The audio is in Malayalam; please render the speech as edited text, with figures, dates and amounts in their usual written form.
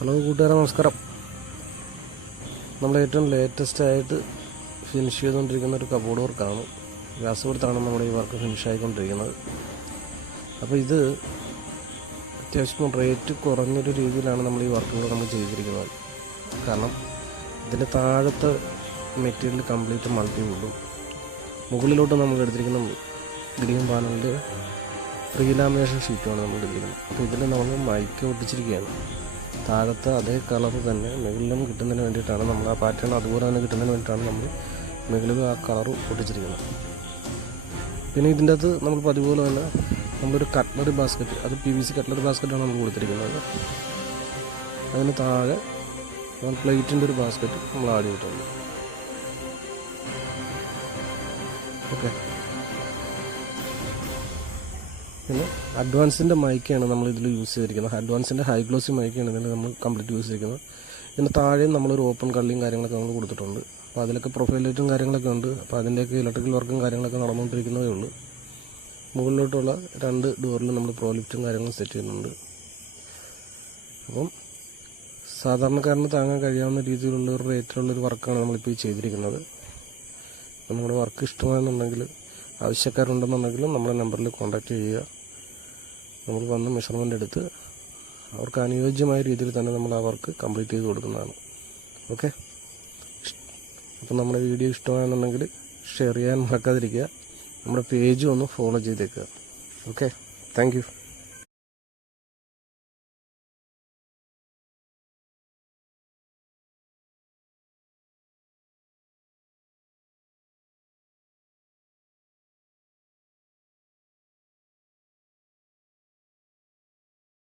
ഹലോ കൂട്ടുകാരെ, നമസ്കാരം. നമ്മൾ ഏറ്റവും ലേറ്റസ്റ്റ് ആയിട്ട് ഫിനിഷ് ചെയ്തുകൊണ്ടിരിക്കുന്ന ഒരു കബോർഡ് വർക്കാണ്. വ്യാസപുരത്താണ് നമ്മുടെ ഈ വർക്ക് ഫിനിഷ് ആയിക്കൊണ്ടിരിക്കുന്നത്. അപ്പോൾ ഇത് അത്യാവശ്യം റേറ്റ് കുറഞ്ഞൊരു രീതിയിലാണ് നമ്മൾ ഈ വർക്കുകൾ നമ്മൾ ചെയ്തിരിക്കുന്നത്. കാരണം ഇതിൻ്റെ താഴത്തെ മെറ്റീരിയൽ കംപ്ലീറ്റ് മൾട്ടിവുഡും മുകളിലോട്ട് നമ്മൾ എടുത്തിരിക്കുന്ന ഗ്രീൻ പാനലിൻ്റെ പ്രീലാമിനേഷൻ ഷീറ്റുമാണ് നമ്മൾ എടുത്തിരിക്കുന്നത്. അപ്പോൾ ഇതിൽ നമ്മൾ മൈക്ക് ഒട്ടിച്ചിരിക്കുകയാണ്. താഴത്തെ അതേ കളർ തന്നെ മുകളിലും കിട്ടുന്നതിന് വേണ്ടിയിട്ടാണ് നമ്മൾ ആ പാറ്റേൺ അതുപോലെ തന്നെ കിട്ടുന്നതിന് വേണ്ടിയിട്ടാണ് നമ്മൾ മുകളിലും ആ കളർ ഒട്ടിച്ചിരിക്കുന്നത്. പിന്നെ ഇതിൻ്റെ അകത്ത് നമ്മൾ പതിപോലെ തന്നെ നമ്മളൊരു കട്ട്ലറി ബാസ്ക്കറ്റ്, അത് PVC കട്ട്ലറി ബാസ്ക്കറ്റാണ് നമ്മൾ കൊടുത്തിരിക്കുന്നത്. അതിന് താഴെ പ്ലേറ്റിൻ്റെ ഒരു ബാസ്ക്കറ്റ് നമ്മൾ ആഡ് ചെയ്തിട്ടുണ്ട്. ഓക്കെ. പിന്നെ അഡ്വാൻസിൻ്റെ മൈക്കാണ് നമ്മൾ ഇതിൽ യൂസ് ചെയ്തിരിക്കുന്നത്. അഡ്വാൻസിൻ്റെ ഹൈ ഗ്ലോസി മൈക്കാണ് ഇതിൽ നമ്മൾ കംപ്ലീറ്റ് യൂസ് ചെയ്തിരിക്കുന്നത്. ഇതിന് താഴെ നമ്മളൊരു ഓപ്പൺ കള്ളിയും കാര്യങ്ങളൊക്കെ നമ്മൾ കൊടുത്തിട്ടുണ്ട്. അപ്പോൾ അതിലൊക്കെ പ്രൊഫൈൽ ലൈറ്റും കാര്യങ്ങളൊക്കെ ഉണ്ട്. അപ്പോൾ അതിൻ്റെയൊക്കെ ഇലക്ട്രിക്കൽ വർക്കും കാര്യങ്ങളൊക്കെ നടന്നുകൊണ്ടിരിക്കുന്നതേ ഉള്ളൂ. മുകളിലോട്ടുള്ള 2 ഡോറിൽ നമ്മൾ പ്രോ ലിഫ്റ്റും കാര്യങ്ങളും സെറ്റ് ചെയ്യുന്നുണ്ട്. അപ്പം സാധാരണക്കാരന് താങ്ങാൻ കഴിയാവുന്ന രീതിയിലുള്ള ഒരു റേറ്റിലുള്ളൊരു വർക്കാണ് നമ്മളിപ്പോൾ ഈ ചെയ്തിരിക്കുന്നത്. അപ്പം നമ്മുടെ വർക്ക് ഇഷ്ടമാണെന്നുണ്ടെങ്കിൽ, ആവശ്യക്കാരുണ്ടെന്നുണ്ടെങ്കിലും നമ്മുടെ നമ്പറിൽ കോൺടാക്റ്റ് ചെയ്യുക. നമ്മൾ വന്ന് മെഷർമെൻ്റ് എടുത്ത് അവർക്ക് അനുയോജ്യമായ രീതിയിൽ തന്നെ നമ്മൾ ആ വർക്ക് കംപ്ലീറ്റ് ചെയ്ത് കൊടുക്കുന്നതാണ്. ഓക്കെ. അപ്പം നമ്മുടെ വീഡിയോ ഇഷ്ടമാണെന്നുണ്ടെങ്കിൽ ഷെയർ ചെയ്യാൻ മറക്കാതിരിക്കുക. നമ്മുടെ പേജും ഒന്ന് ഫോളോ ചെയ്തേക്കുക. ഓക്കെ. Thank you.